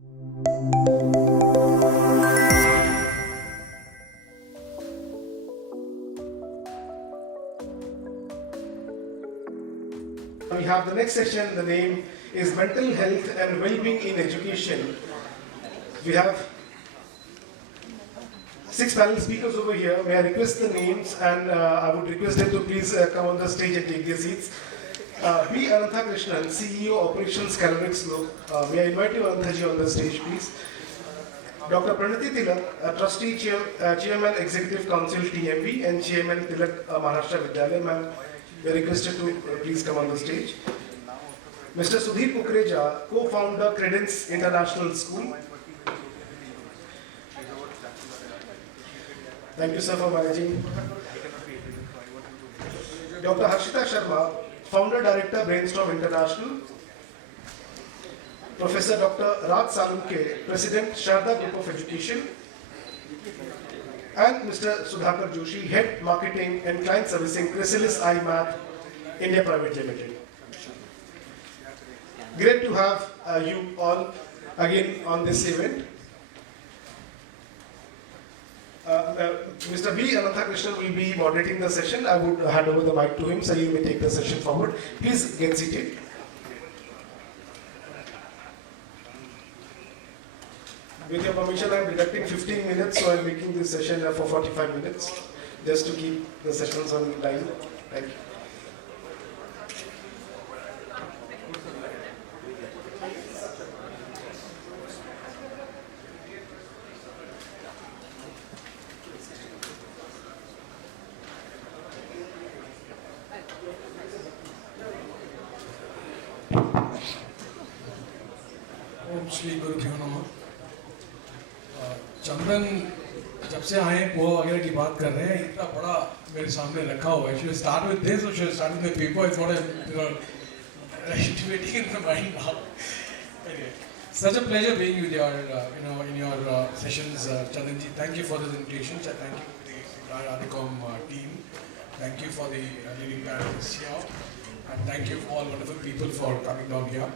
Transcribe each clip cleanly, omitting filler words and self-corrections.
We have the next session. The name is Mental Health and Well-being in Education. We have 6 panel speakers over here. May I request the names, and I would request them to please come on the stage and take their seats. B. Anantha Krishnan, CEO Operations Kalorex. May I invite you, Anantha, on the stage, please. Dr. Pranati Tilak, Trustee, Chairman Executive Council TMV, and Chairman Tilak Maharashtra Vidyalaya. Ma'am, we are requested to please come on the stage. Mr. Sudhir Kukreja, co-founder Credence International School. Thank you, sir, for managing. Dr. Harshita Sharma, founder director Brainstorm International. Professor Dr. Salunke, President Sharada Group of Education. And Mr. Sudhakar Joshi, Head Marketing and Client Servicing, Chrysaalis iMath, India Private Limited. Great to have you all again on this event. Mr. B. Anantha Krishnan will be moderating the session. I would hand over the mic to him, so you may take the session forward. Please get seated. With your permission, I am deducting 15 minutes, so I am making this session for 45 minutes, just to keep the sessions on time. Thank you. Shri गुरुभ्यो नमः। चंदन जब से आए पोहा वगैरह की बात कर रहे हैं, इतना बड़ा मेरे सामने रखा हुआ है। Should I start with this or should I start with the paper? I thought waiting in my mind now. Anyway, such a pleasure being with your in your sessions, Chandan ji. Thank you for this invitation. Thank you to the ArdorComm team. Thank you for the leading panelists here, and thank you all wonderful people for coming down here.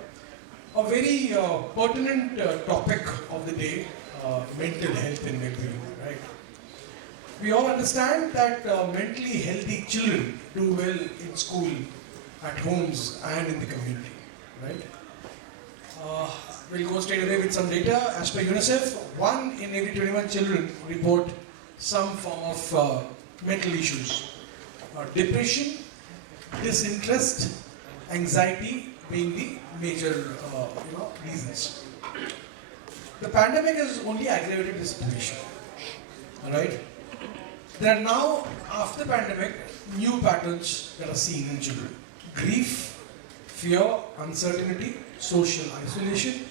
A very pertinent topic of the day, mental health and well-being, right? We all understand that mentally healthy children do well in school, at homes and in the community, right? We'll go straight away with some data. As per UNICEF, 1 in every 21 children report some form of mental issues. Depression, disinterest, anxiety being the major reasons. The pandemic has only aggravated the situation. Alright? There are now, after the pandemic, new patterns that are seen in children. Grief, fear, uncertainty, social isolation,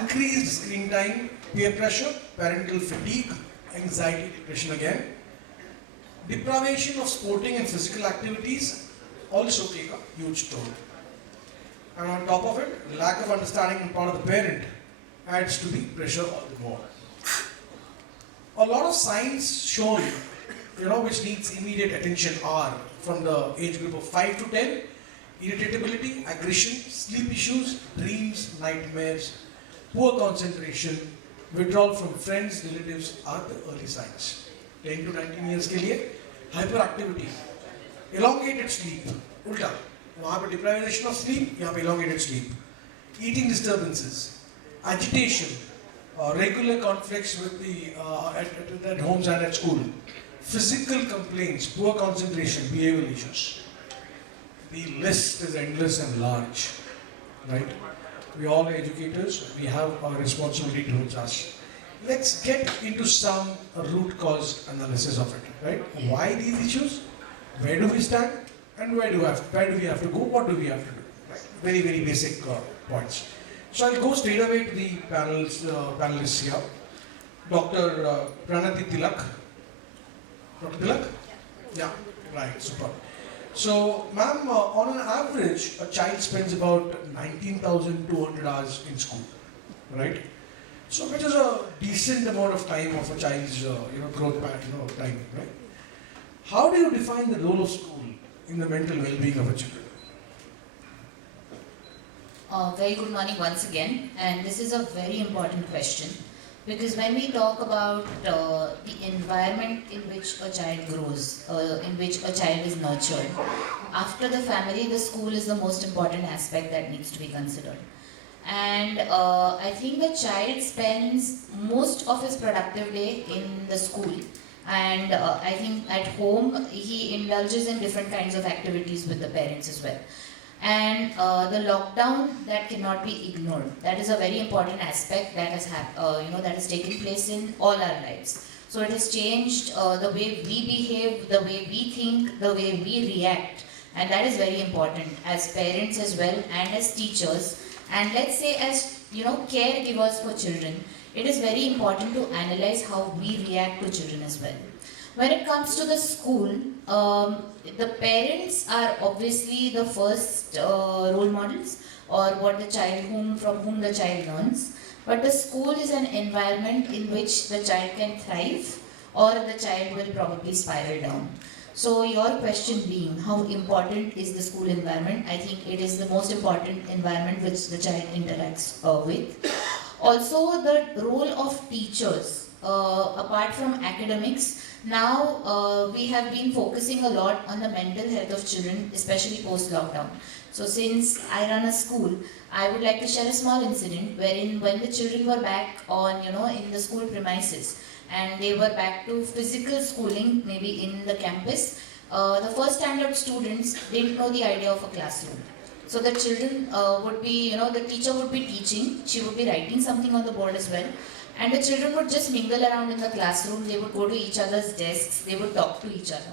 increased screen time, peer pressure, parental fatigue, anxiety, depression again. Deprivation of sporting and physical activities also take a huge toll. And on top of it, lack of understanding on part of the parent adds to the pressure all the more. A lot of signs shown, which needs immediate attention are from the age group of 5 to 10, irritability, aggression, sleep issues, dreams, nightmares, poor concentration, withdrawal from friends, relatives are the early signs. 10 to 19 years के लिए hyperactivity, elongated sleep, उल्टा वहाँ पे deprivation of sleep, यहाँ पे elongated sleep, eating disturbances, agitation, regular conflicts with the at homes and at school, physical complaints, poor concentration, behavioral issues. The list is endless and large, right? We all are educators, we have a responsibility towards us. Let's get into some root cause analysis of it, right? Why these issues? Where do we stand? And where do we have to go? What do we have to do? Right? Very, very basic points. So I'll go straight away to the panelists here. Dr. Pranati Tilak. Dr. Tilak? Yeah, right, super. So, ma'am, on an average, a child spends about 19,200 hours in school, right? So, which is a decent amount of time of a child's, growth time, right? How do you define the role of school in the mental well-being of a child? Very good morning once again, and this is a very important question because when we talk about the environment in which a child grows, in which a child is nurtured, after the family, the school is the most important aspect that needs to be considered. And I think the child spends most of his productive day in the school, and I think at home he indulges in different kinds of activities with the parents as well. And the lockdown, that cannot be ignored. That is a very important aspect that has that has taken place in all our lives. So it has changed the way we behave, the way we think, the way we react, and that is very important as parents as well and as teachers, and let's say as caregivers for children. It is very important to analyze how we react to children as well. When it comes to the school, the parents are obviously the first role models, or what the child from whom the child learns. But the school is an environment in which the child can thrive, or the child will probably spiral down. So your question being, how important is the school environment? I think it is the most important environment which the child interacts with. Also, the role of teachers, apart from academics, now we have been focusing a lot on the mental health of children, especially post-lockdown. So since I run a school, I would like to share a small incident wherein when the children were back on, in the school premises, and they were back to physical schooling, maybe in the campus, the first standard students didn't know the idea of a classroom. So the children would be, the teacher would be teaching, she would be writing something on the board as well, and the children would just mingle around in the classroom, they would go to each other's desks, they would talk to each other.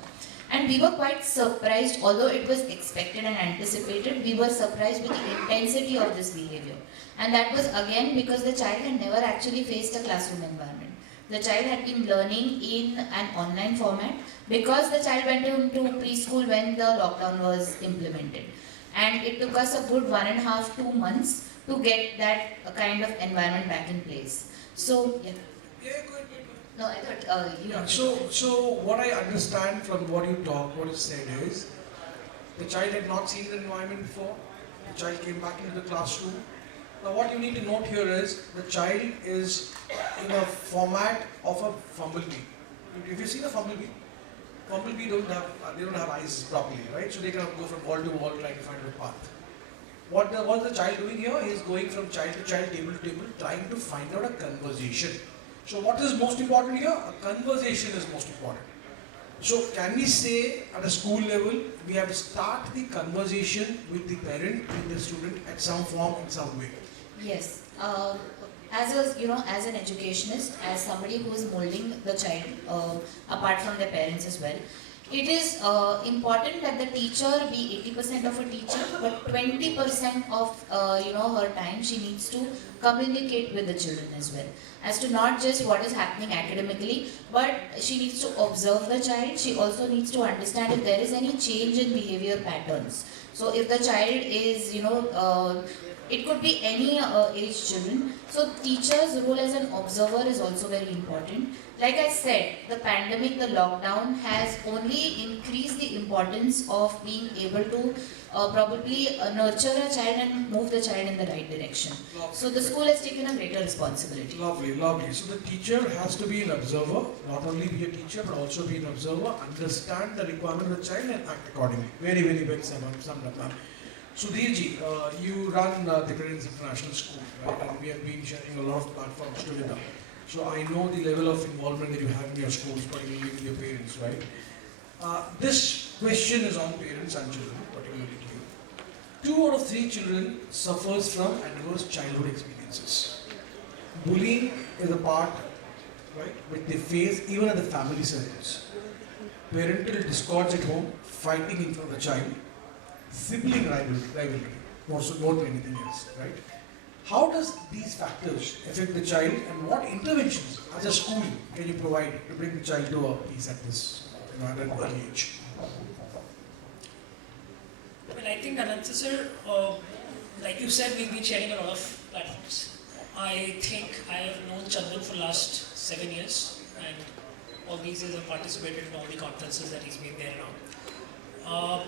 And we were quite surprised, although it was expected and anticipated, we were surprised with the intensity of this behavior. And that was again because the child had never actually faced a classroom environment. The child had been learning in an online format because the child went into preschool when the lockdown was implemented. And it took us a good 1.5 to 2 months to get that kind of environment back in place. So, yeah. Yeah, go ahead. No, I thought you. Yeah, so what I understand from what you said is, the child had not seen the environment before. The child came back into the classroom. Now, what you need to note here is the child is in a format of a fumblebee. If you see the fumblebee don't have eyes properly, right? So they cannot go from wall to wall trying to find a path. What is the child doing here? He is going from child to child, table to table, trying to find out a conversation. So what is most important here? A conversation is most important. So can we say at a school level, we have to start the conversation with the parent, with the student at some form, in some way? Yes. As an educationist, as somebody who is molding the child, apart from their parents as well, it is important that the teacher be 80% of a teacher, but 20% of her time she needs to communicate with the children as well, as to not just what is happening academically, but she needs to observe the child. She also needs to understand if there is any change in behavior patterns. So if the child is it could be any age children. So teacher's role as an observer is also very important. Like I said, the pandemic, the lockdown has only increased the importance of being able to probably nurture a child and move the child in the right direction. Lovely. So the school has taken a greater responsibility. Lovely, lovely. So the teacher has to be an observer, not only be a teacher but also be an observer, understand the requirement of the child and act accordingly. Very, very big summed up, ma'am. Sudhirji, you run the Credence International School, right? And we have been sharing a lot of platforms together. So I know the level of involvement that you have in your schools, particularly with your parents, right? This question is on parents and children, particularly to you. 2 out of 3 children suffers from adverse childhood experiences. Bullying is a part, right, which they face even at the family circles. Parental discords at home, fighting in front of the child, sibling rivalry, more than anything else, right? How does these factors affect the child, and what interventions as a school can you provide to bring the child to a peace at this at an early age? Well, I think Anantha sir, like you said, we've been sharing a lot of platforms. I think I have known Chandan for last 7 years, and all these years I've participated in all the conferences that he's been there now.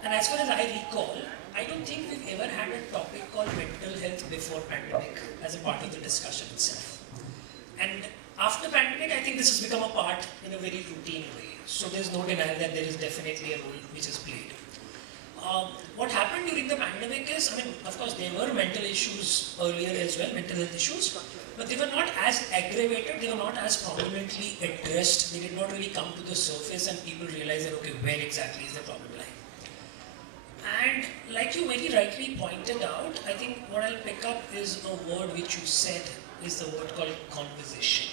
And as far as I recall, I don't think we've ever had a topic called mental health before pandemic as a part of the discussion itself. And after pandemic, I think this has become a part in a very routine way. So there's no denial that there is definitely a role which is played. What happened during the pandemic is, I mean, of course, there were mental issues earlier as well, mental health issues, but they were not as aggravated, they were not as prominently addressed, they did not really come to the surface and people realized that, okay, where exactly is the problem lying? And like you very rightly pointed out, I think what I'll pick up is a word which you said is the word called conversation.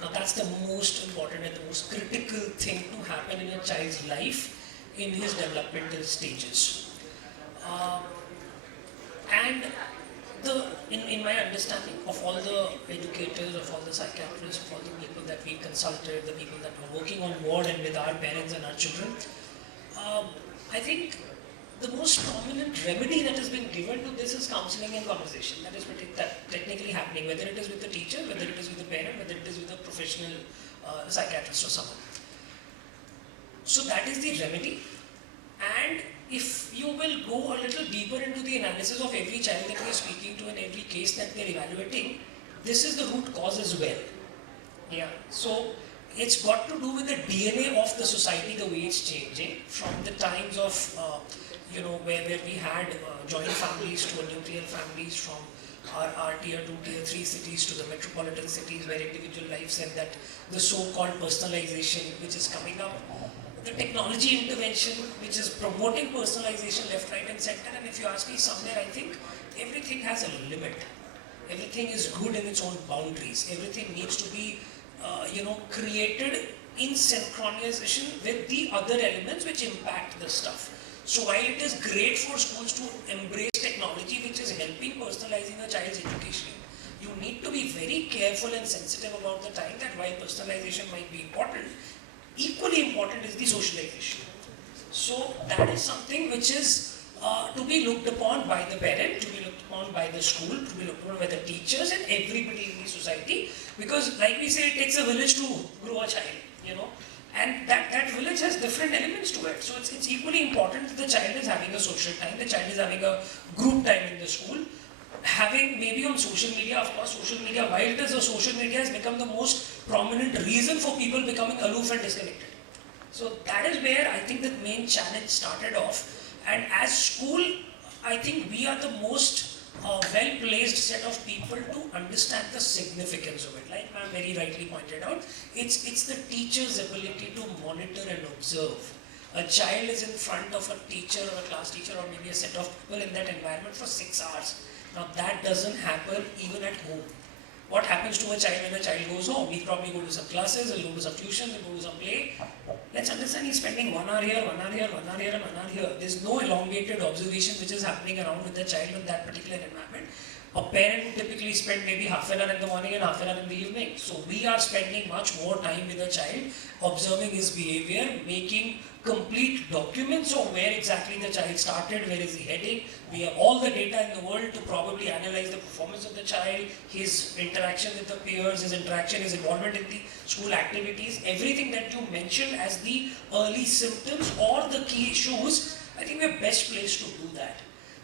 Now that's the most important and the most critical thing to happen in a child's life in his developmental stages. And in my understanding of all the educators, of all the psychiatrists, of all the people that we consulted, the people that were working on board and with our parents and our children, I think the most prominent remedy that has been given to this is counseling and conversation. That is technically happening, whether it is with the teacher, whether it is with the parent, whether it is with a professional psychiatrist or someone. So that is the remedy. And if you will go a little deeper into the analysis of every child that we are speaking to and every case that they are evaluating, this is the root cause as well. Yeah. So it's got to do with the DNA of the society, the way it's changing from the times of where we had joint families to nuclear families, from our tier 2, tier 3 cities to the metropolitan cities where individual life said that the so-called personalization which is coming up, the technology intervention which is promoting personalization left, right and center. And if you ask me somewhere, I think everything has a limit. Everything is good in its own boundaries. Everything needs to be created in synchronization with the other elements which impact the stuff. So while it is great for schools to embrace technology which is helping personalizing a child's education, you need to be very careful and sensitive about the time that while personalization might be important, equally important is the socialization. So that is something which is to be looked upon by the parent, to be looked upon by the school, to be looked upon by the teachers and everybody in the society, because like we say, it takes a village to grow a child, and that village has different elements to it. So it's equally important that the child is having a social time, the child is having a group time in the school, having maybe on social media, of course, social media, while it is a social media, has become the most prominent reason for people becoming aloof and disconnected. So that is where I think the main challenge started off. And as school, I think we are the most well-placed set of people to understand the significance of it. Like ma'am very rightly pointed out, it's the teacher's ability to monitor and observe. A child is in front of a teacher or a class teacher or maybe a set of people in that environment for 6 hours. Now that doesn't happen even at home. What happens to a child when a child goes home? He'll probably go to some classes, he'll go to some tuition, he'll go to some play. Let's understand he's spending 1 hour here, 1 hour here, 1 hour here and 1 hour here. There's no elongated observation which is happening around with the child in that particular environment. A parent would typically spend maybe half an hour in the morning and half an hour in the evening. So we are spending much more time with the child, observing his behavior, making complete documents of where exactly the child started, where is he heading. We have all the data in the world to probably analyze the performance of the child, his interaction with the peers, his interaction, his involvement in the school activities, everything that you mentioned as the early symptoms or the key issues. I think we're best placed to do that.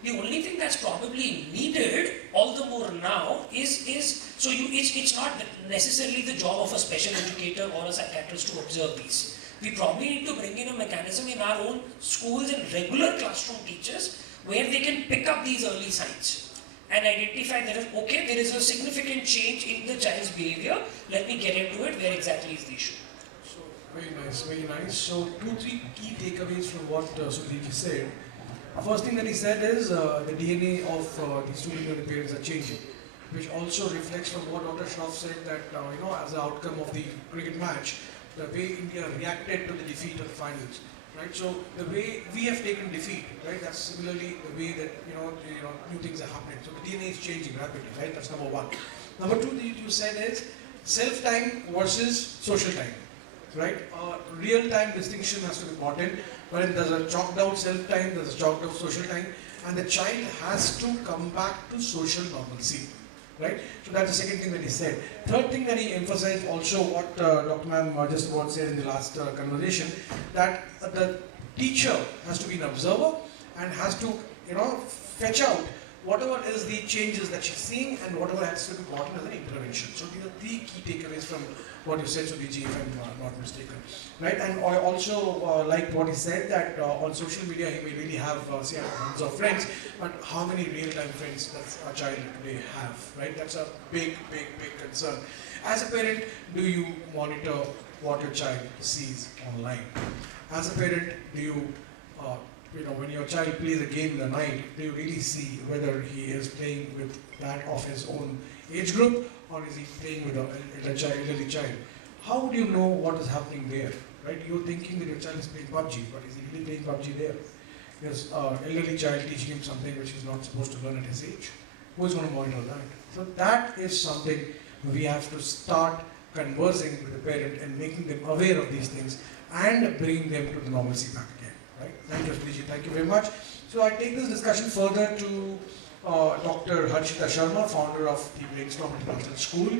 The only thing that's probably needed, all the more now, it's not necessarily the job of a special educator or a psychiatrist to observe these. We probably need to bring in a mechanism in our own schools and regular classroom teachers where they can pick up these early signs and identify that, okay, there is a significant change in the child's behavior, let me get into it, where exactly is the issue. So, very nice, very nice. So, 2-3 key takeaways from what Sudhir said. First thing that he said is the DNA of the student and the parents are changing, which also reflects from what Dr. Shroff said that, as an outcome of the cricket match, the way India reacted to the defeat of the finals, right? So the way we have taken defeat, right? That's similarly the way that new things are happening. So the DNA is changing rapidly, right? That's number one. Number two, that you said is self-time versus social time, right? Real-time distinction has to be important. When there's a chalked out self-time, there's a chalked out social time, and the child has to come back to social normalcy. Right? So that's the second thing that he said. Third thing that he emphasized also what Dr. Ma'am just about said in the last conversation, that the teacher has to be an observer and has to fetch out whatever is the changes that she's seeing and whatever has to be brought in as an intervention. So these are three key takeaways from what you said, Sudhir, if I'm not mistaken. Right? And I also liked what he said that on social media he may really have say hundreds of friends, but how many real-time friends does a child today have? Right? That's a big concern. As a parent, do you monitor what your child sees online? As a parent, do you when your child plays a game in the night, do you really see whether he is playing with that of his own age group or is he playing with an elderly child? How would you know what is happening there? Right? You're thinking that your child is playing PUBG, but is he really playing PUBG there? There's an elderly child teaching him something which he's not supposed to learn at his age. Who is going to monitor that? So that is something we have to start conversing with the parent and making them aware of these things and bringing them to the normalcy back again. Right? Thank you, Sudhir. Thank you very much. So I take this discussion further to Dr. Harshita Sharma, founder of the Brainstorm International School.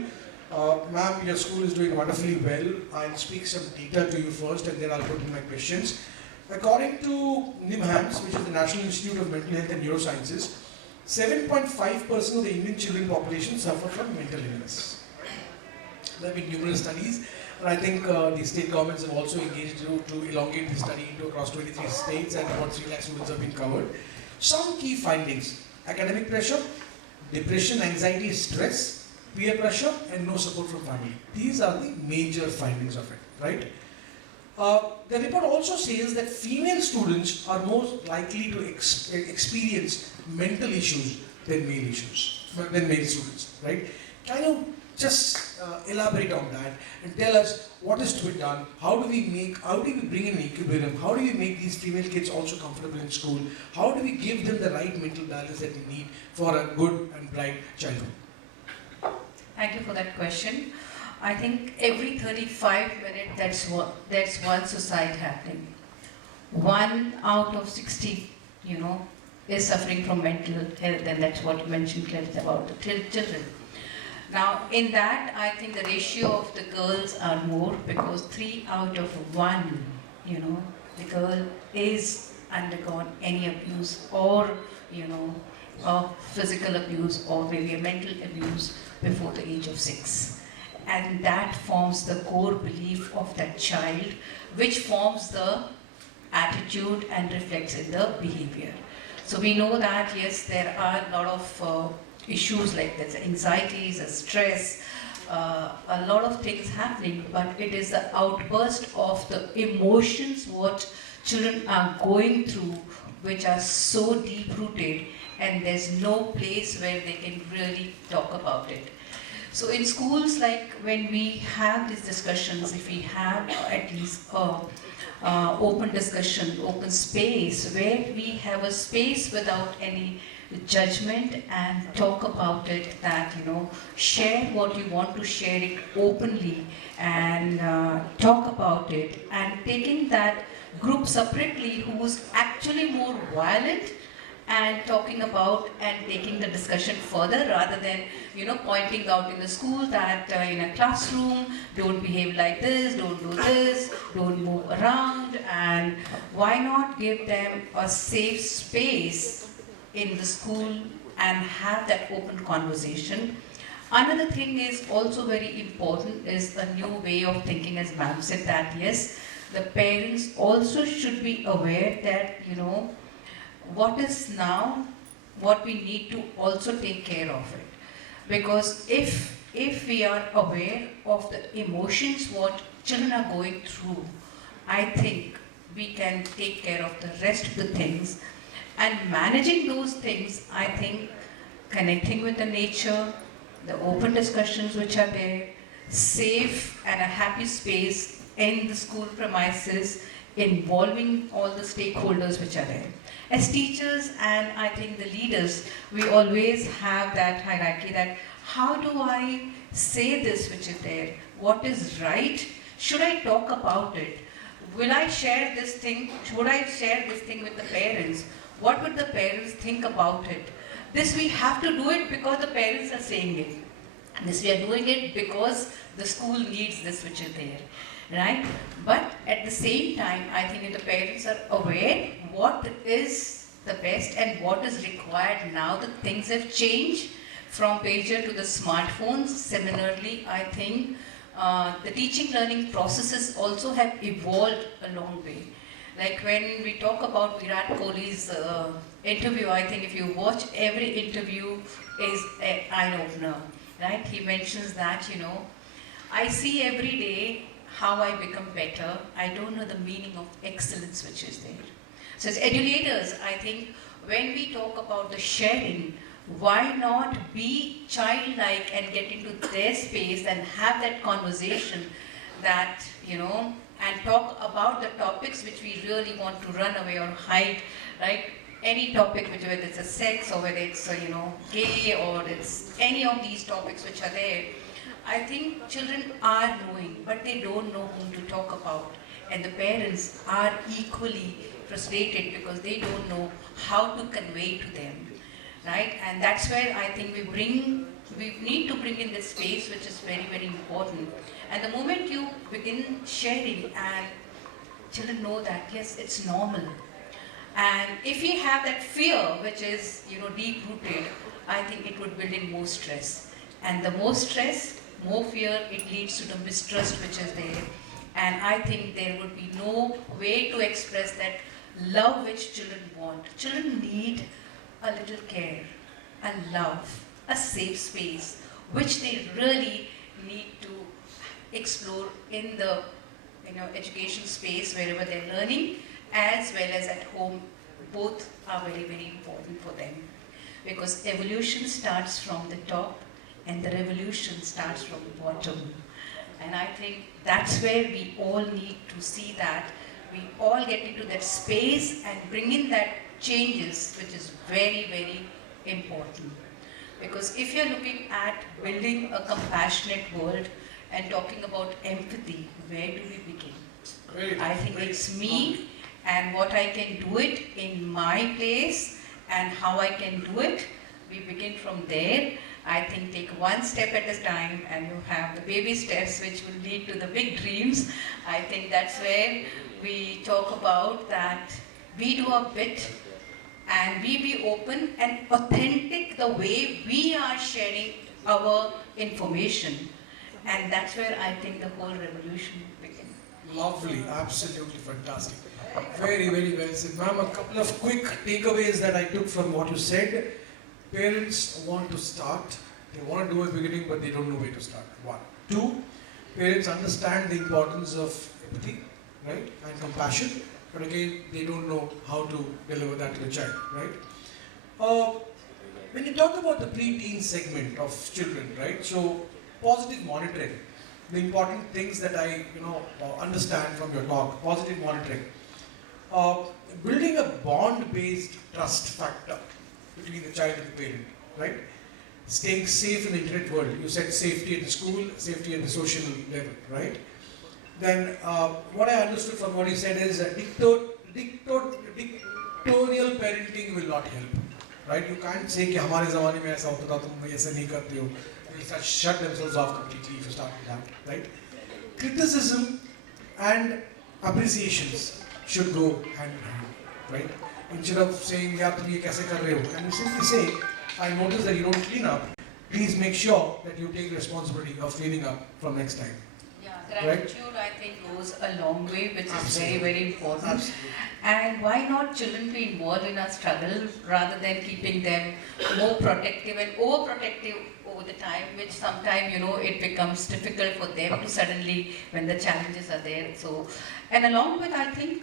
Ma'am, your school is doing wonderfully well. I'll speak some data to you first and then I'll put in my questions. According to NIMHANS, which is the National Institute of Mental Health and Neurosciences, 7.5% of the Indian children population suffer from mental illness. There have been numerous studies. And I think the state governments have also engaged to elongate the study into across 23 states and about 3 lakh students have been covered. Some key findings: academic pressure, depression, anxiety, stress, peer pressure, and no support from family. These are the major findings of it, right? The report also says that female students are more likely to experience mental issues than male students, right? Can you just elaborate on that and tell us what is to be done? How do we bring in an equilibrium? How do we make these female kids also comfortable in school? How do we give them the right mental balance that they need for a good and bright childhood? Thank you for that question. I think every 35 minutes, that's one suicide happening. 1 out of 60, is suffering from mental health, and that's what you mentioned, Clarence, about the children. Now, in that, I think the ratio of the girls are more because 3 out of 1, the girl is undergone any abuse or, physical abuse or maybe a mental abuse before the age of 6. And that forms the core belief of that child, which forms the attitude and reflects in the behavior. So we know that, yes, there are a lot of issues like this, anxieties, stress, a lot of things happening, but it is the outburst of the emotions what children are going through, which are so deep-rooted, and there's no place where they can really talk about it. So in schools, like when we have these discussions, if we have at least open discussion, open space, where we have a space without any judgment and talk about it, that share what you want to share it openly and talk about it, and taking that group separately who's actually more violent and talking about and taking the discussion further rather than pointing out in the school that in a classroom don't behave like this, don't do this, don't move around, and why not give them a safe space in the school and have that open conversation. Another thing is also very important is a new way of thinking, as ma'am said, that yes, the parents also should be aware that what we need to also take care of it. Because if we are aware of the emotions what children are going through, I think we can take care of the rest of the things. And managing those things, I think connecting with the nature, the open discussions which are there, safe and a happy space in the school premises, involving all the stakeholders which are there. As teachers and I think the leaders, we always have that hierarchy that how do I say this which is there? What is right? Should I talk about it? Will I share this thing? Should I share this thing with the parents? What would the parents think about it? This we have to do it because the parents are saying it. This we are doing it because the school needs this which is there. Right? But at the same time, I think if the parents are aware what is the best, and what is required now. The things have changed from pager to the smartphones. Similarly, I think the teaching learning processes also have evolved a long way. Like when we talk about Virat Kohli's interview, I think if you watch every interview is an eye-opener, right? He mentions that, you know, I see every day how I become better. I don't know the meaning of excellence which is there. So as educators, I think when we talk about the sharing, why not be childlike and get into their space and have that conversation that, you know, and talk about the topics which we really want to run away or hide, right? Any topic, whether it's a sex or whether it's a, you know, gay or it's any of these topics which are there, I think children are knowing, but they don't know whom to talk about. And the parents are equally frustrated because they don't know how to convey to them, right? And that's where I think we need to bring in this space, which is very, very important. And the moment you begin sharing and children know that, yes, it's normal. And if we have that fear, which is, you know, deep-rooted, I think it would build in more stress. And the more stress, more fear, it leads to the mistrust which is there. And I think there would be no way to express that love which children want. Children need a little care, a love, a safe space, which they really need to explore in the, you know, education space wherever they're learning, as well as at home. Both are very, very important for them, because evolution starts from the top and the revolution starts from the bottom. And I think that's where we all need to see that we all get into that space and bring in that changes, which is very, very important. Because if you're looking at building a compassionate world and talking about empathy, where do we begin? I think it's me and what I can do it in my place and how I can do it. We begin from there. I think take one step at a time, and you have the baby steps which will lead to the big dreams. I think that's where we talk about that we do a bit and we be open and authentic the way we are sharing our information. And that's where I think the whole revolution begins. Lovely, absolutely fantastic. Very, very well said. Ma'am, a couple of quick takeaways that I took from what you said. Parents want to start, they want to do a beginning, but they don't know where to start. 1. 2, parents understand the importance of empathy, right, and compassion, but again, they don't know how to deliver that to the child, right? When you talk about the pre-teen segment of children, right, so positive monitoring, the important things that I, understand from your talk, positive monitoring, building a bond-based trust factor between the child and the parent, right? Staying safe in the internet world. You said safety at the school, safety at the social level, right? Then what I understood from what you said is that dictatorial parenting will not help, right? You can't say कि हमारे ज़माने में ऐसा होता था तुम ऐसे नहीं करते हो. They'll shut themselves off completely if you start with that, right? Criticism and appreciations should go hand in hand, right? Instead of saying, yaar tum ye kaise kar rahe ho, can you simply say, I notice that you don't clean up, please make sure that you take responsibility of cleaning up from next time. Yeah, gratitude, right? I think goes a long way, which Absolutely. is very, very important. Absolutely. And why not children be involved in our struggle rather than keeping them more protective and overprotective over the time, which sometimes, it becomes difficult for them to suddenly, when the challenges are there. So, and along with, I think,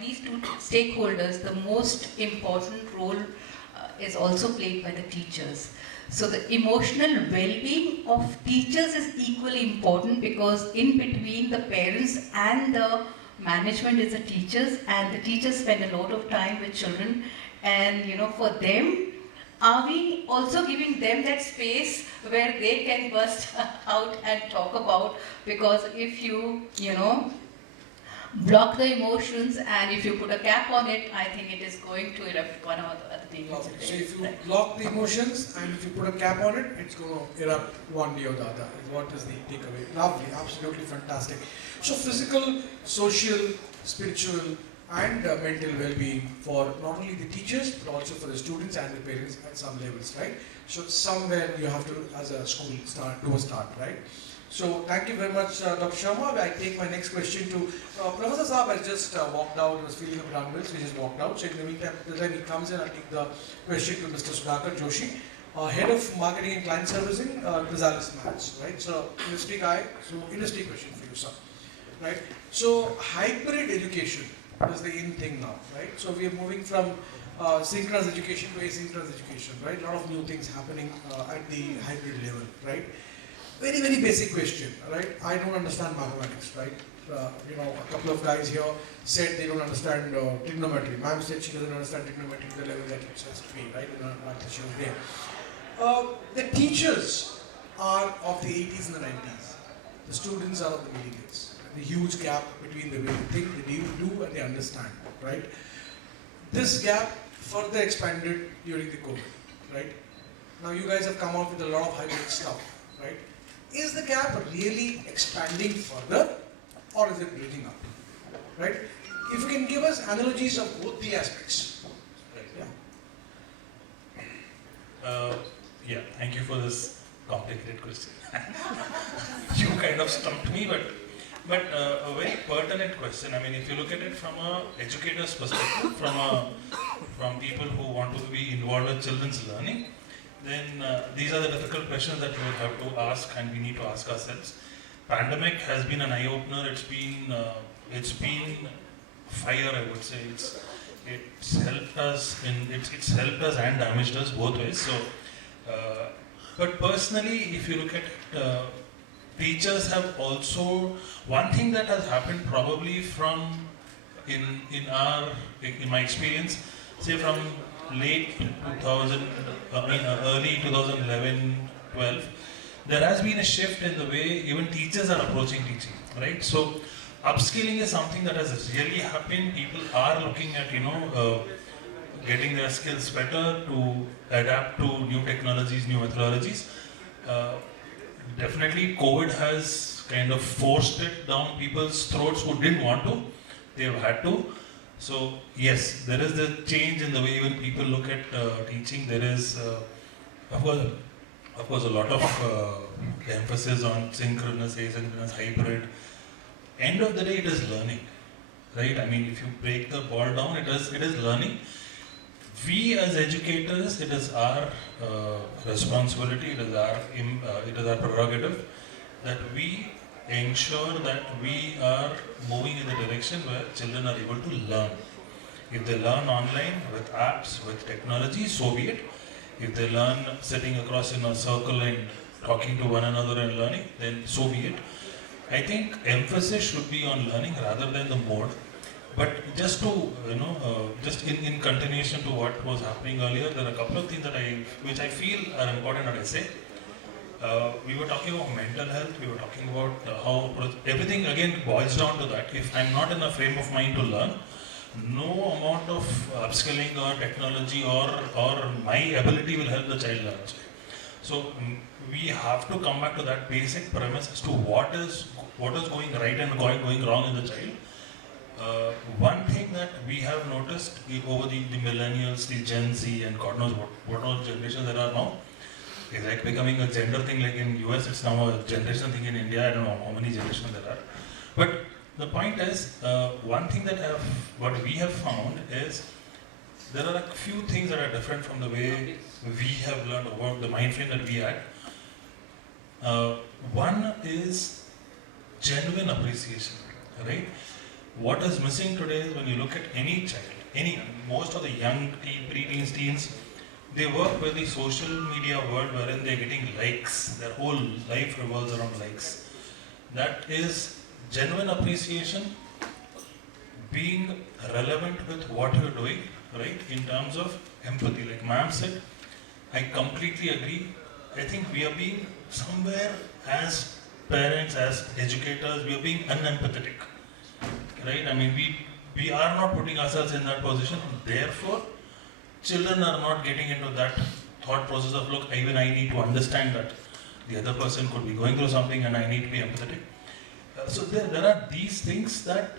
these two stakeholders, the most important role is also played by the teachers. So the emotional well-being of teachers is equally important, because in between the parents and the management is the teachers, and the teachers spend a lot of time with children, and for them, are we also giving them that space where they can burst out and talk about? Because if you block the emotions and if you put a cap on it, I think it is going to erupt one or the other thing. So if you block the emotions and if you put a cap on it, it's going to erupt one day or the other. What is the takeaway? Lovely, absolutely fantastic. So physical, social, spiritual, and mental well-being for not only the teachers but also for the students and the parents at some levels, right? So somewhere you have to, as a school, do a start, right? So thank you very much, Dr. Sharma. I take my next question to Professor Saab has just walked out. He was feeling a bit unwell, so he just walked out. So in the meantime, by the time he comes in, I'll take the question to Mr. Sudhakar Joshi, Head of Marketing and Client Servicing, Chrysaalis Maths, right? So industry guy, so industry question for you, sir, right? So hybrid education is the in thing now, right? So we are moving from synchronous education to asynchronous education, right? A lot of new things happening at the hybrid level, right? Very, very basic question, right? I don't understand mathematics, right? A couple of guys here said they don't understand trigonometry. Ma'am said she doesn't understand trigonometry to the level that it says to be, right? In her math she was there. The teachers are of the 80s and the 90s. The students are of the millennials. The huge gap between the way they think, they do, and they understand, right? This gap further expanded during the COVID, right? Now you guys have come out with a lot of hybrid stuff, right? Is the gap really expanding further, or is it bridging up, right? If you can give us analogies of both the aspects. Yeah, thank you for this complicated question. You kind of stumped me, but a very pertinent question. I mean, if you look at it from an educator's perspective, from people who want to be involved with children's learning, then these are the difficult questions that we will have to ask, and we need to ask ourselves. Pandemic has been an eye-opener. It's been fire, I would say. It's helped us and damaged us both ways. So, but personally, if you look at it, teachers have also, one thing that has happened probably in my experience, say from late 2000, early 2011, 12, there has been a shift in the way even teachers are approaching teaching, right? So upskilling is something that has really happened. People are looking at, getting their skills better to adapt to new technologies, new methodologies. Definitely COVID has kind of forced it down people's throats who didn't want to. They've had to. So yes, there is the change in the way even people look at teaching. There is, of course, a lot of emphasis on synchronous, asynchronous, hybrid. End of the day, it is learning, right? I mean, if you break the ball down, it is learning. We as educators, it is our responsibility, it is our prerogative that we ensure that we are moving in the direction where children are able to learn. If they learn online with apps, with technology, so be it. If they learn sitting across in a circle and talking to one another and learning, then so be it. I think emphasis should be on learning rather than the mode. But just to, just in continuation to what was happening earlier, there are a couple of things which I feel are important that I say. We were talking about mental health, we were talking about how everything again boils down to that. If I'm not in a frame of mind to learn, no amount of upskilling or technology or my ability will help the child learn. So we have to come back to that basic premise as to what is going right and going wrong in the child. One thing that we have noticed over the millennials, the Gen Z, and God knows what all generations there are now, is like becoming a gender thing. Like in US, it's now a generation thing. In India, I don't know how many generations there are. But the point is, one thing that what we have found is there are a few things that are different from the way we have learned about the mind frame that we had. One is genuine appreciation, right? What is missing today is when you look at any child, most of the young pre-teens, teens, they work with the social media world wherein they're getting likes. Their whole life revolves around likes. That is genuine appreciation, being relevant with what you're doing, right? In terms of empathy. Like ma'am said, I completely agree. I think we are being somewhere as parents, as educators, we are being unempathetic. Right? I mean, we are not putting ourselves in that position. Therefore, children are not getting into that thought process of, look, even I need to understand that the other person could be going through something and I need to be empathetic. So there are these things that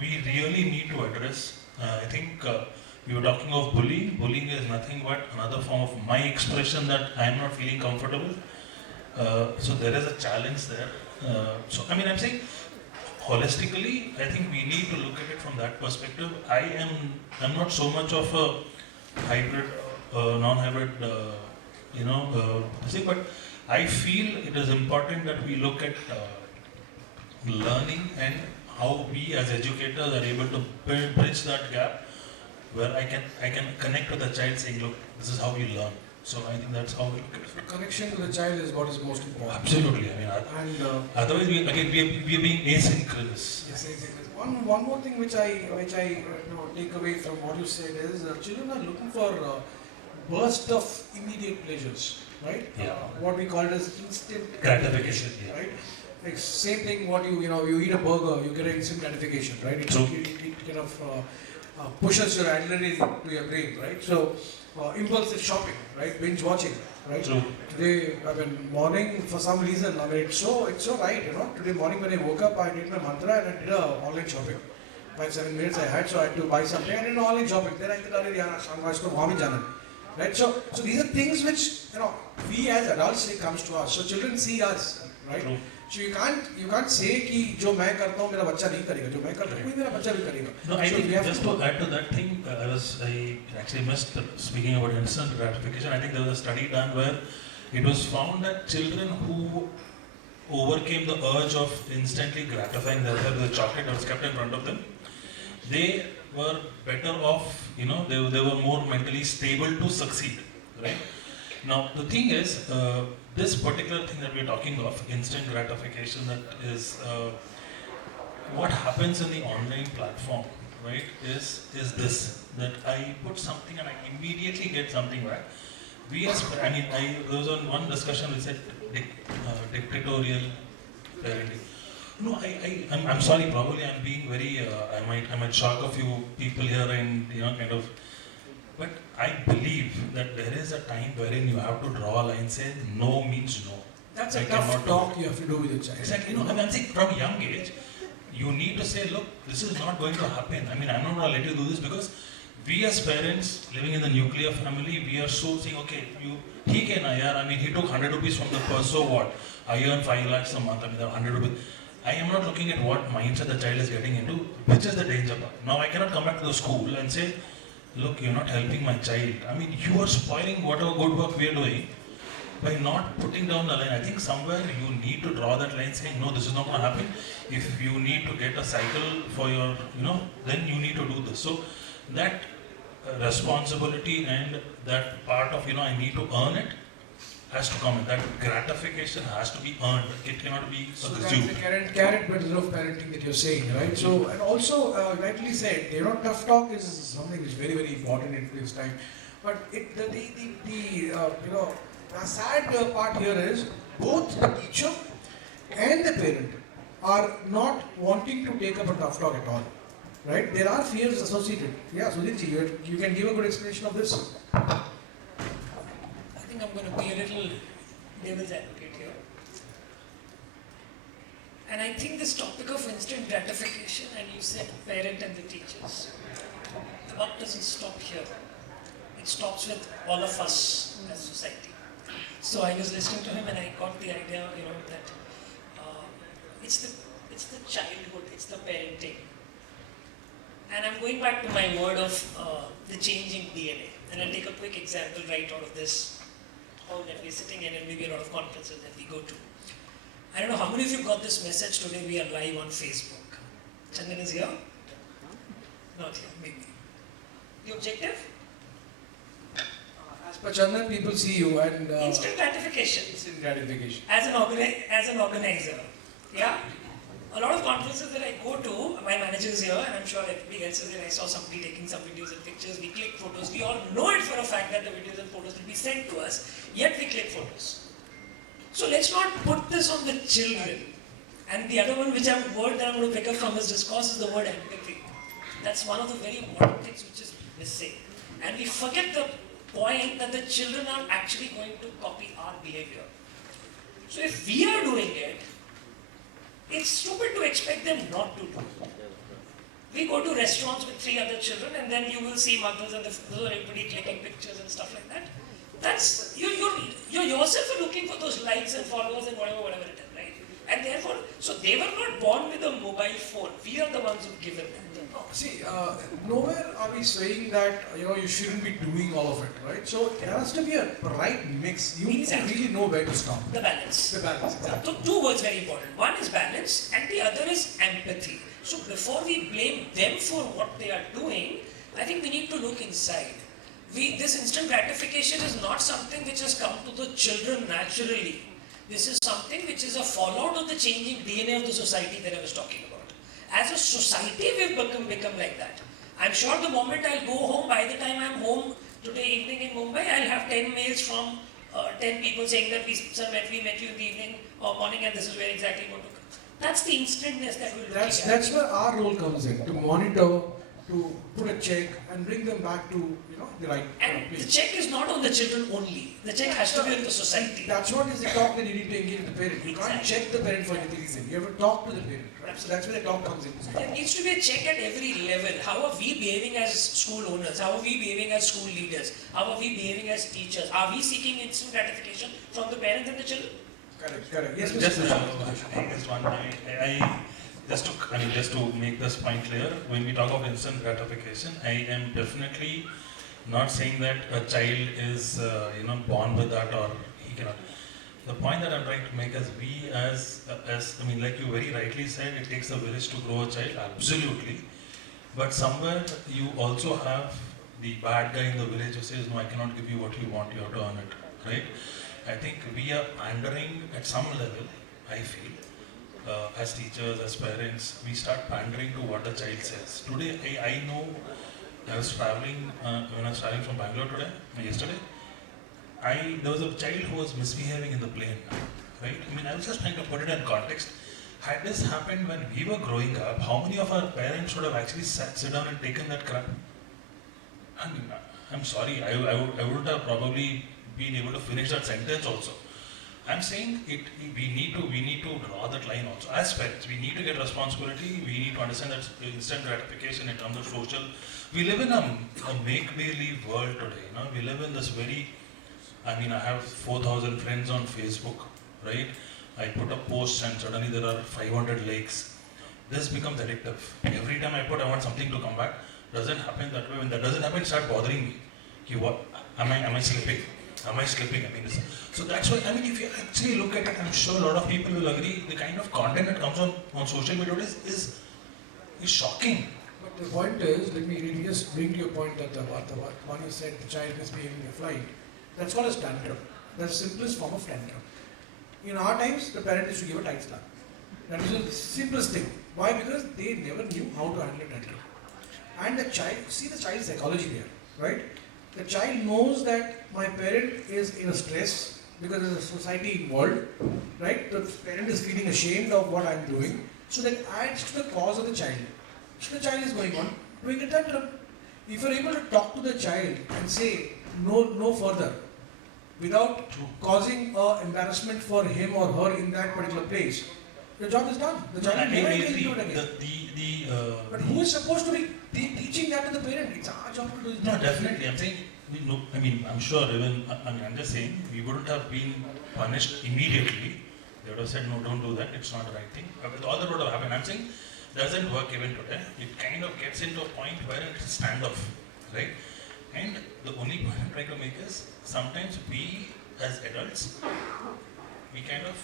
we really need to address. I think we were talking of bullying. Bullying is nothing but another form of my expression that I am not feeling comfortable. So there is a challenge there. I'm saying holistically, I think we need to look at it from that perspective. I'm not so much of a hybrid, non-hybrid, but I feel it is important that we look at learning and how we as educators are able to bridge that gap where I can connect with the child saying, look, this is how we learn. So I think that's how we look at it. Connection to the child is what is most important. Absolutely. Otherwise we are being asynchronous. Yes, exactly. One more thing which I take away from what you said is children are looking for burst of immediate pleasures, right? Yeah. What we call it as instant Gratification, yeah. right? Like same thing. What you eat a burger, you get an instant gratification, right? It kind of pushes your adrenaline to your brain, right? So impulsive shopping, right? Binge watching, right? True. Today, morning for some reason, it's so right, Today morning when I woke up, I did my mantra and I did online shopping. 5-7 minutes I had, so I had to buy something. I did online shopping. Then I thought, right? So these are things which we as adults say comes to us. So children see us, right? True. So you can't say कि जो मैं करता हूँ मेरा बच्चा नहीं करेगा, जो मैं करता हूँ मेरा बच्चा भी करेगा. No, I So think we have just to add to that thing, I actually missed speaking about instant gratification. I think there was a study done where it was found that children who overcame the urge of instantly gratifying themselves with a chocolate that was kept in front of them, they were better off, they were more mentally stable to succeed, right? Now, the thing is, this particular thing that we're talking of, instant gratification, that is what happens in the online platform, right, is this, that I put something and I immediately get something back. There was one discussion we said dictatorial parenting. No, I'm sorry, probably I'm being very, I might shock a few people here and, but I believe that there is a time wherein you have to draw a line, say no means no. That's a tough talk you have to do with your child. Exactly. I'm saying from a young age, you need to say, look, this is not going to happen. I'm not going to let you do this because we as parents living in the nuclear family, we are so saying, okay, he took 100 rupees from the purse, so what? I earn 5 lakhs a month, 100 rupees. I am not looking at what mindset the child is getting into, which is the danger part. Now I cannot come back to the school and say, look, you're not helping my child. You are spoiling whatever good work we are doing by not putting down the line. I think somewhere you need to draw that line saying, no, this is not going to happen. If you need to get a cycle for your, then you need to do this. So that responsibility and that part of, I need to earn it has to come in. That gratification has to be earned. It cannot be assumed. So that's the carrot method of parenting that you're saying, right? So, and also, rightly said, tough talk is something which is very, very important in today's time. But the sad part here is both the teacher and the parent are not wanting to take up a tough talk at all, right? There are fears associated. Yeah, Sudhir, you can give a good explanation of this. I think I'm going to be a little devil's advocate here. And I think this topic of instant gratification, and you said parent and the teachers, the buck doesn't stop here. It stops with all of us as society. So I was listening to him and I got the idea, that it's the childhood, it's the parenting. And I'm going back to my word of the changing DNA. And I'll take a quick example right out of this hall that we're sitting in and maybe a lot of conferences that we go to. I don't know how many of you got this message today. We are live on Facebook. Chandan is here? Not here, maybe. The objective? As per Chandan, people see you and... instant gratification. Instant gratification. As an organizer. Yeah? A lot of conferences that I go to, my manager is here and I'm sure everybody else is here. I saw somebody taking some videos and pictures. We click photos. We all know it for a fact that the videos and photos will be sent to us. Yet we click photos. So let's not put this on the children. And the other word that I'm going to pick up from his discourse is the word empathy. That's one of the very important things which is missing. And we forget the point that the children are actually going to copy our behavior. So if we are doing it, it's stupid to expect them not to do. We go to restaurants with 3 other children, and then you will see mothers and everybody clicking pictures and stuff like that. That's you yourself are looking for those likes and followers and whatever it is, right? And therefore, so they were not born with a mobile phone. We are the ones who've given them. See, nowhere are we saying that you shouldn't be doing all of it, right? So there has to be a right mix. You need to really know where to stop. The balance. The balance, exactly. So 2 words very important. One is balance, and the other is empathy. So before we blame them for what they are doing, I think we need to look inside. This instant gratification is not something which has come to the children naturally. This is something which is a fallout of the changing DNA of the society that I was talking about. As a society, we've become like that. I'm sure the moment I'll go home, by the time I'm home today evening in Mumbai, I'll have 10 mails from 10 people saying that we met you in the evening or morning, and this is where exactly going to come. That's the instantness that we're looking at. That's where our role comes in, to monitor, to put a check and bring them back to the right And place. the check is not on the children only. The check has to be on the society. That's what is the talk that you need to engage with the parent. You can't Exactly. check the parent for any reason. You have to talk to the parent. Right? So that's where the talk comes in. There needs to be a check at every level. How are we behaving as school owners? How are we behaving as school leaders? How are we behaving as teachers? Are we seeking instant gratification from the parents and the children? Correct. Yes, Just Mr. just one point. Just to make this point clear, when we talk of instant gratification, I am definitely not saying that a child is born with that or he cannot. The point that I'm trying to make is we as like you very rightly said, it takes a village to grow a child, absolutely. But somewhere you also have the bad guy in the village who says, no, I cannot give you what you want, you have to earn it, right? I think we are pandering at some level, I feel. As teachers, as parents, we start pandering to what the child says. Today, I know I was traveling, when I was traveling from Bangalore yesterday, there was a child who was misbehaving in the plane, right? I was just trying to put it in context. Had this happened when we were growing up, how many of our parents would have actually sit down and taken that crap? I'm sorry, I wouldn't have probably been able to finish that sentence also. I'm saying we need to draw that line also. As parents, we need to get responsibility. We need to understand that instant gratification in terms of social. We live in a make-believe world today. We live in this very. I have 4,000 friends on Facebook, right? I put a post and suddenly there are 500 likes. This becomes addictive. Every time I want something to come back. Doesn't happen that way. When that doesn't happen, it starts bothering me. What? Am I slipping? Am I slipping? So that's why, if you actually look at it, I'm sure a lot of people will agree, the kind of content that comes on social media is shocking. But the point is, let me just bring to your point that the one you said, the child is behaving in a flight. That's called as tantrum. That's the simplest form of tantrum. In our times, the parent is to give a tight slap. That is the simplest thing. Why? Because they never knew how to handle a tantrum. And the child, see the child's psychology there, right? The child knows that my parent is in a stress because there's a society involved, right? The parent is feeling ashamed of what I'm doing. So that adds to the cause of the child. So the child is going on doing a tantrum. If you're able to talk to the child and say no further, without causing embarrassment for him or her in that particular place, your job is done. The child will never do it again. But who is supposed to be teaching that to the parent? It's our job to do it. No, definitely. I'm saying, I'm sure even, I'm just saying, we wouldn't have been punished immediately. They would have said, no, don't do that, it's not the right thing. But all that would have happened. I'm saying, doesn't work even today. It kind of gets into a point where it's standoff, right? And the only point I'm trying to make is, sometimes we as adults, we kind of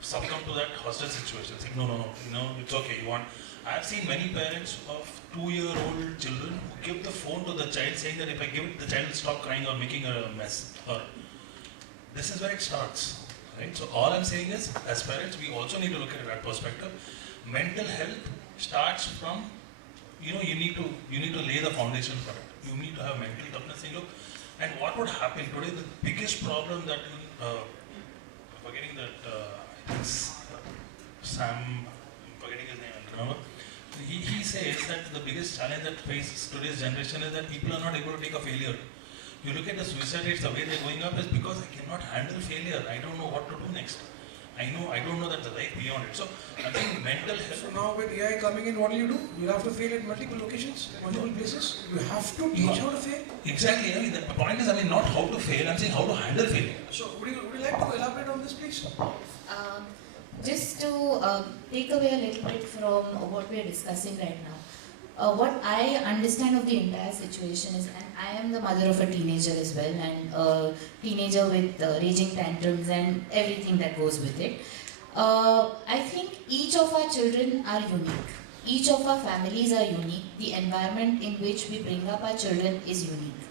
succumb to that hostile situation. Saying, no, it's okay, you want. I've seen many parents of 2-year-old children who give the phone to the child saying that if I give it, the child will stop crying or making a mess. Or this is where it starts, right? So all I'm saying is, as parents, we also need to look at that perspective. Mental health starts from, you need to lay the foundation for it. You need to have mental toughness. Saying, look, and what would happen today? The biggest problem that forgetting that I think Sam, forgetting his name, I remember. He says that the biggest challenge that faces today's generation is that people are not able to take a failure. You look at the suicide rates, the way they're going up is because I cannot handle failure. I don't know what to do next. I don't know that the right beyond it. So I think mental health. So now with AI coming in, what do? You have to fail at multiple locations, multiple places. You have to teach how to fail. Exactly. I mean, the point is, not how to fail. I'm saying how to handle failure. So would you like to elaborate on this, please? Just to take away a little bit from what we are discussing right now. What I understand of the entire situation is, and I am the mother of a teenager as well, and a teenager with raging tantrums and everything that goes with it. I think each of our children are unique. Each of our families are unique. The environment in which we bring up our children is unique.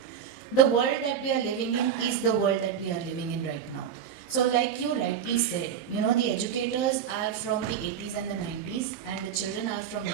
The world that we are living in is the world that we are living in right now. So like you rightly said, the educators are from the 80s and the 90s, and the children are from now.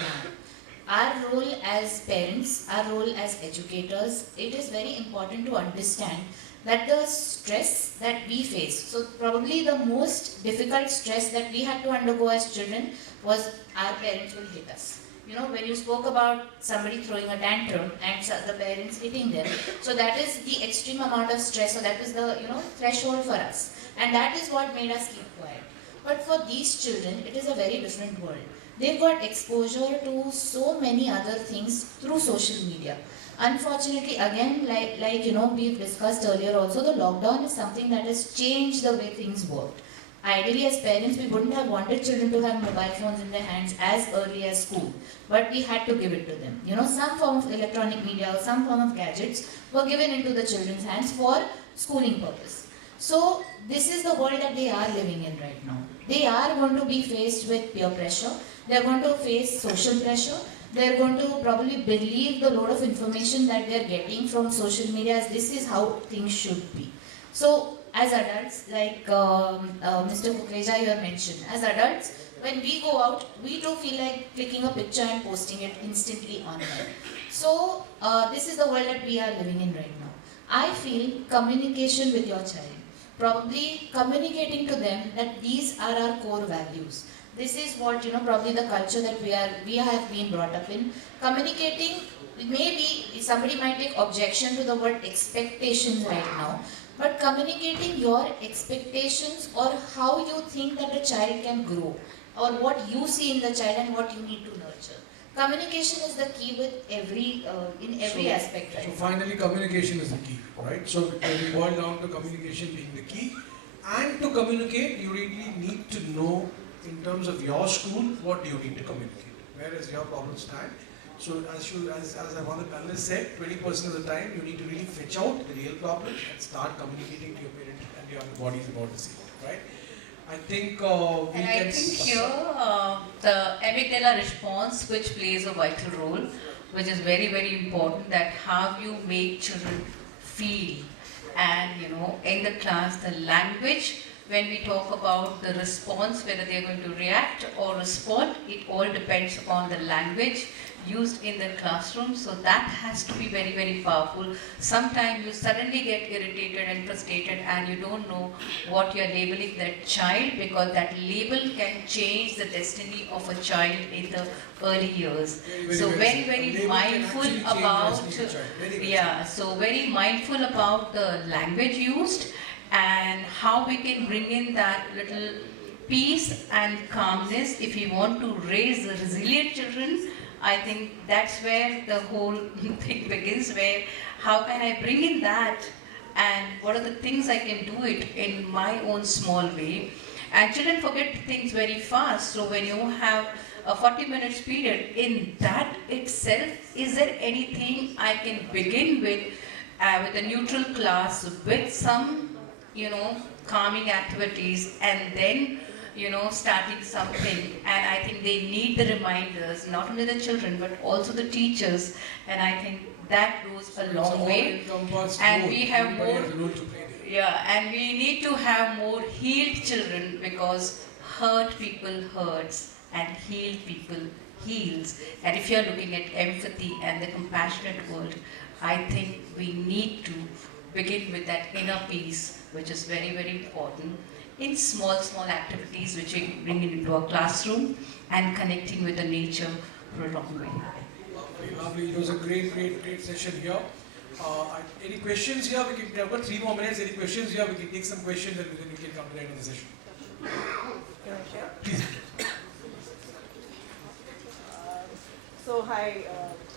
Our role as parents, our role as educators, it is very important to understand that the stress that we face, so probably the most difficult stress that we had to undergo as children was our parents will hit us. When you spoke about somebody throwing a tantrum and the parents hitting them, so that is the extreme amount of stress, so that is the threshold for us. And that is what made us keep quiet. But for these children, it is a very different world. They've got exposure to so many other things through social media. Unfortunately, again, like we've discussed earlier also, the lockdown is something that has changed the way things worked. Ideally, as parents, we wouldn't have wanted children to have mobile phones in their hands as early as school, but we had to give it to them. Some form of electronic media or some form of gadgets were given into the children's hands for schooling purpose. So this is the world that they are living in right now. They are going to be faced with peer pressure. They are going to face social pressure. They are going to probably believe the load of information that they are getting from social media as this is how things should be. So as adults, like Mr. Kukreja you have mentioned, as adults, when we go out, we do feel like clicking a picture and posting it instantly online. So this is the world that we are living in right now. I feel communication with your child. Probably communicating to them that these are our core values. This is what, probably the culture that we have been brought up in. Communicating, maybe somebody might take objection to the word expectations right now, but communicating your expectations or how you think that a child can grow, or what you see in the child and what you need to nurture. Communication is the key with in every aspect, right? So finally, communication is the key, right? So we boil down to communication being the key. And to communicate, you really need to know, in terms of your school, what do you need to communicate? Where is your problem stand? So as one of the panelists said, 20% of the time, you need to really fetch out the real problem and start communicating to your parent and your bodies about the same, right? I think I think here the amygdala response, which plays a vital role, which is very, very important, that how you make children feel. And in the class, the language, when we talk about the response, whether they are going to react or respond, it all depends on the language used in the classroom. So that has to be very, very powerful. Sometimes you suddenly get irritated and frustrated and you don't know what you're labeling that child, because that label can change the destiny of a child in the early years. So very mindful about, very mindful about the language used and how we can bring in that little peace and calmness if we want to raise resilient children. I think that's where the whole thing begins, where how can I bring in that and what are the things I can do it in my own small way. And children forget things very fast, so when you have a 40 minutes period, in that itself, is there anything I can begin with a neutral class, with some, calming activities, and then starting something. And I think they need the reminders, not only the children, but also the teachers. And I think that goes a long way. And we have more, and we need to have more healed children, because hurt people hurts and healed people heals. And if you're looking at empathy and the compassionate world, I think we need to begin with that inner peace, which is very, very important, in small activities which we bring into our classroom and connecting with the nature for a long way. Lovely. It was a great session here. Any questions here? We have got 3 more minutes. Any questions here? We can take some questions and then we can come to the end of the session. So hi,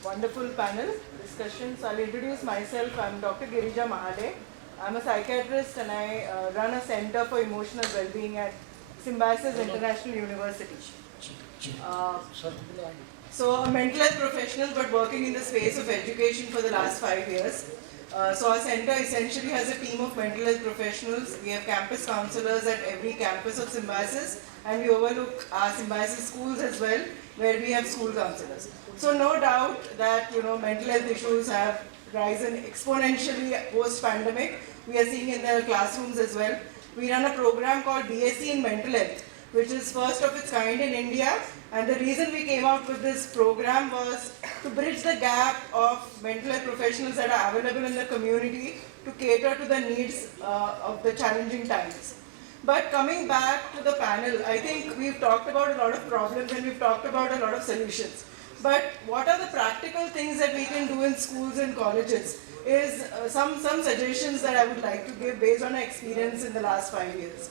wonderful panel discussion. So I'll introduce myself. I'm Dr. Girija Mahale. I'm a psychiatrist and I run a center for emotional well-being at Symbiosis International University. So a mental health professional but working in the space of education for the last 5 years. So our center essentially has a team of mental health professionals. We have campus counselors at every campus of Symbiosis and we overlook our Symbiosis schools as well, where we have school counselors. So no doubt that mental health issues have risen exponentially post-pandemic. We are seeing in the classrooms as well. We run a program called BSc in Mental Health, which is first of its kind in India. And the reason we came out with this program was to bridge the gap of mental health professionals that are available in the community to cater to the needs of the challenging times. But coming back to the panel, I think we've talked about a lot of problems and we've talked about a lot of solutions. But what are the practical things that we can do in schools and colleges is some suggestions that I would like to give based on our experience in the last 5 years.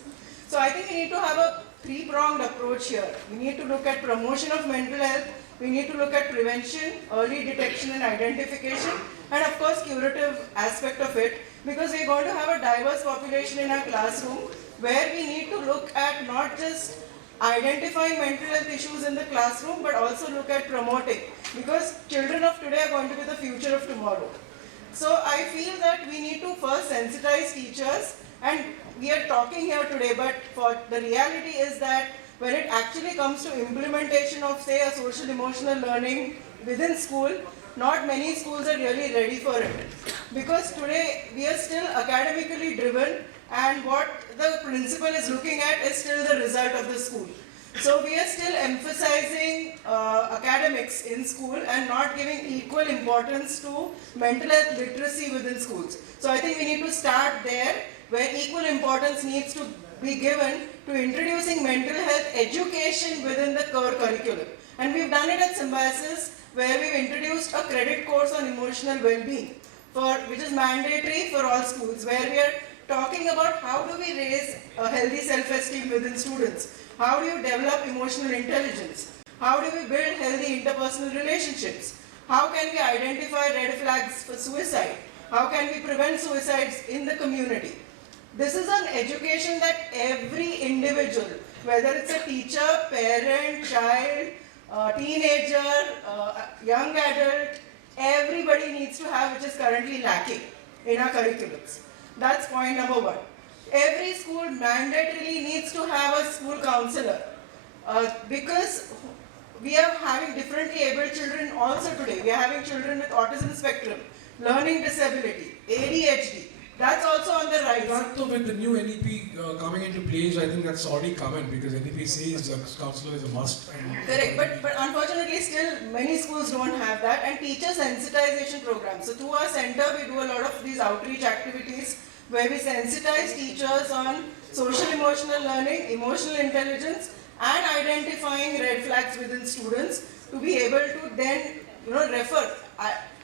So I think we need to have a three-pronged approach here. We need to look at promotion of mental health, we need to look at prevention, early detection and identification, and of course curative aspect of it, because we're going to have a diverse population in our classroom where we need to look at not just identifying mental health issues in the classroom, but also look at promoting, because children of today are going to be the future of tomorrow. So I feel that we need to first sensitize teachers, and we are talking here today, but for the reality is that when it actually comes to implementation of, say, a social emotional learning within school, not many schools are really ready for it. Because today we are still academically driven, and what the principal is looking at is still the result of the school. So we are still emphasizing academics in school and not giving equal importance to mental health literacy within schools. So I think we need to start there, where equal importance needs to be given to introducing mental health education within the core curriculum. And we've done it at Symbiosis, where we've introduced a credit course on emotional well-being, which is mandatory for all schools, where we are talking about how do we raise a healthy self-esteem within students, how do you develop emotional intelligence, how do we build healthy interpersonal relationships, how can we identify red flags for suicide, how can we prevent suicides in the community. This is an education that every individual, whether it's a teacher, parent, child, teenager, young adult, everybody needs to have, which is currently lacking in our curriculums. That's point number one. Every school mandatorily needs to have a school counselor because we are having differently abled children also today. We are having children with autism spectrum, learning disability, ADHD. That's also on the rise. So with the new NEP coming into place, I think that's already coming, because NEP says counselor is a must. Correct, but unfortunately still many schools don't have that, and teacher sensitization programs. So through our center we do a lot of these outreach activities where we sensitize teachers on social emotional learning, emotional intelligence, and identifying red flags within students to be able to then refer.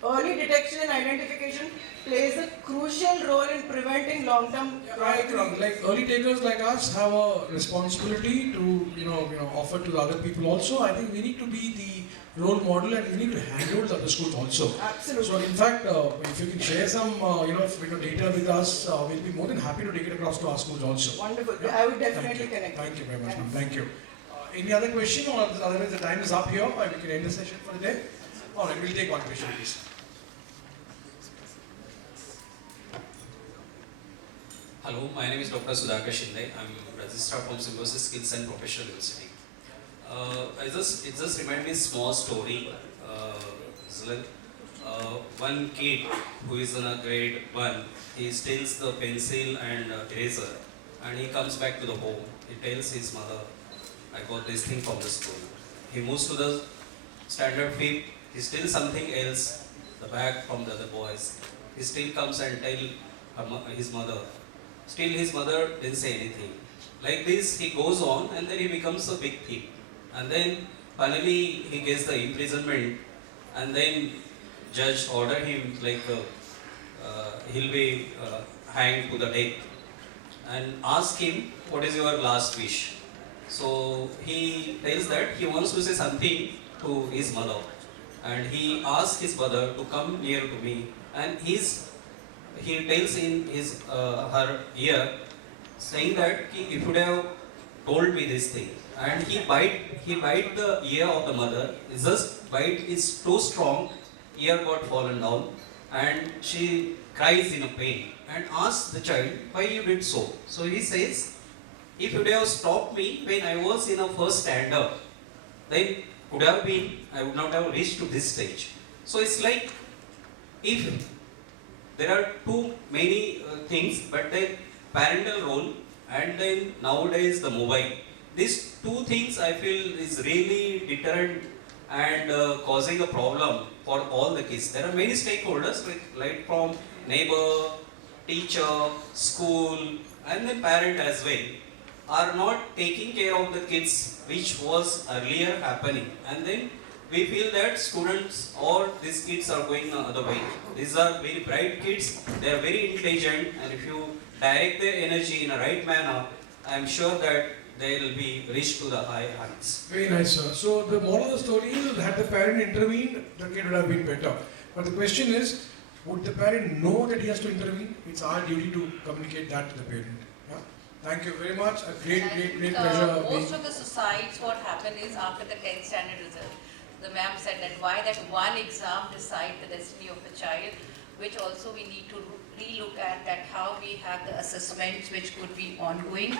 Early detection and identification plays a crucial role in preventing long-term Right. Like early takers like us have a responsibility to offer to the other people also. I think we need to be the role model, and we need to handle the other schools also. Absolutely. So in fact, if you can share some data with us, we'll be more than happy to take it across to our schools also. Wonderful. Yeah. I would definitely connect. Thank you very much, ma'am. Thank you. Any other question, or otherwise the time is up here? We can end the session for the day. All right, we'll take one question, please. Hello, my name is Dr. Sudhakar Shinde. I'm registered from Symbiosis Skills and Professional University. It just reminded me a small story. One kid who is in a grade 1, he steals the pencil and eraser, and he comes back to the home. He tells his mother, I got this thing from the school. He moves to the standard 5th, he steals something else, the bag from the other boys. He still comes and tells his mother. Still his mother didn't say anything. Like this he goes on, and then he becomes a big thief. And then finally he gets the imprisonment, and then judge order him like he'll be hanged to the deck, and ask him what is your last wish. So he tells that he wants to say something to his mother, and he asked his mother to come near to me, and he tells in his her ear, saying that if you would have told me this thing, and he bite the ear of the mother. It's just bite is too strong, ear got fallen down, and she cries in a pain and asks the child why you did so. So he says, if you would have stopped me when I was in a first standard, then would have been I would not have reached to this stage. So it's like if there are too many things, but the parental role and then nowadays the mobile. These two things I feel is really deterrent and causing a problem for all the kids. There are many stakeholders like from neighbor, teacher, school and the parent as well are not taking care of the kids, which was earlier happening, and then we feel that students or these kids are going the other way. These are very bright kids, they are very intelligent, and if you direct their energy in a right manner, I am sure that they will be reached to the high heights. Very nice, sir. So the moral of the story is, had the parent intervened, the kid would have been better. But the question is, would the parent know that he has to intervene? It's our duty to communicate that to the parent. Yeah? Thank you very much. A great pleasure. Most of the societies, what happened is after the 10th standard result, the ma'am said that why that one exam decide the destiny of a child, which also we need to re-look at that how we have the assessments which could be ongoing.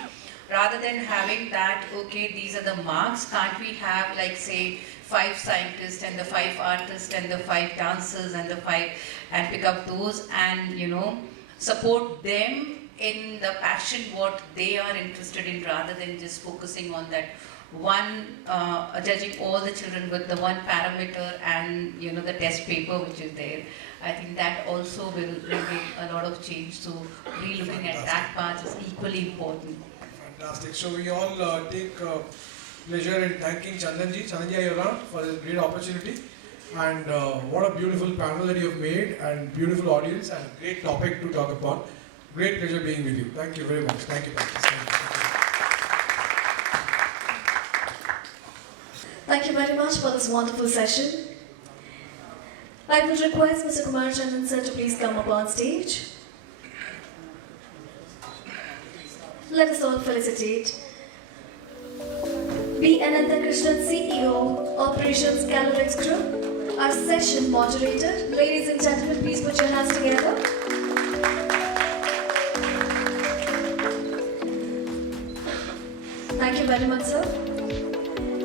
Rather than having that, okay, these are the marks, can't we have like say 5 scientists and the 5 artists and the 5 dancers and the 5 and pick up those and support them in the passion what they are interested in rather than just focusing on that one, judging all the children with the one parameter and the test paper which is there. I think that also will bring in a lot of change. So re-looking at that part is equally important. Fantastic. So we all take pleasure in thanking Chandanji. Chandanji, you're around for this great opportunity. And what a beautiful panel that you have made and beautiful audience and great topic to talk about. Great pleasure being with you. Thank you very much. Thank you. Thank you very much for this wonderful session. I would request Mr. Kumar Chandan sir to please come up on stage. Let us all felicitate B. Anantha Krishnan, CEO, Operations Kalorex Group, our session moderator. Ladies and gentlemen, please put your hands together. Thank you very much, sir.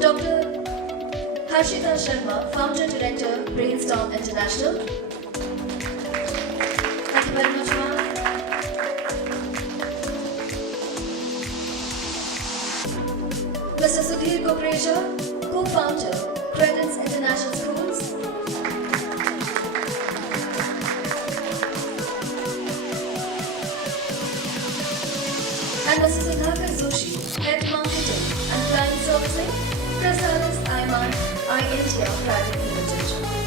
Dr. Harshita Sharma, Founder Director, Brainstorm International. Thank you very much, ma'am. Mr. Sudhir Kukreja, Co-Founder, Credence International Schools. And Mr. Sudhakar Joshi, Head Marketing and Client Servicing, Chrysaalis, India Private Limited.